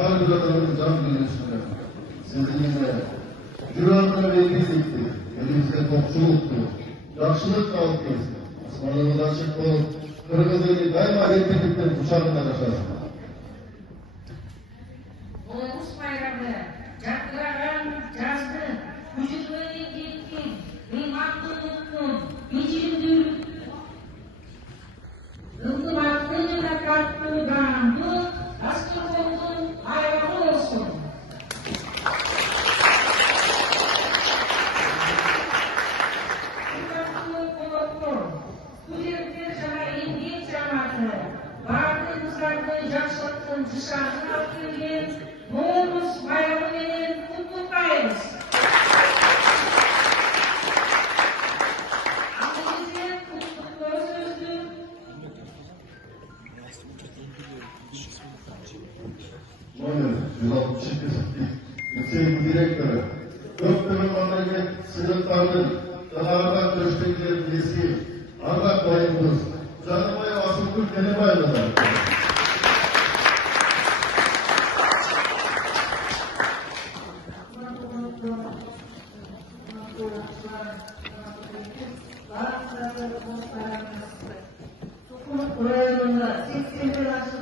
Her bir adamın can güneşine, sizinle, güvenle ve birlikte, elimizde topçuluktu, yaşlılık kalkıyoruz. Osmanlı'nın açık olup, Kırgız'ın daima reddedikleri uçarına kaçar. Ulus bayramı, jaktıragan жазды, күжүргөнү жеткен, меймандуулуктун, мижиримдүүлүк, ынтымактуу жана каттуу даамдуу Дастуркондун байрамы болсун. Урматтуу коноктор, студенттер жана эмгек жамааты баардыгыбыздарды жакшылыктын жышаасына алып келген Novruz bayramı менен куттуктайбыз. Алдыбыздан куттуктоо сөздү Номер 162 лицейдің директоры, көптеген мемлекет сыйлықтардың жаңарған көштегілерін еске ардақ байымыз Жаныбай Асылгүл Кенебайұлы. Okul öğreniminde 80'de yaşlı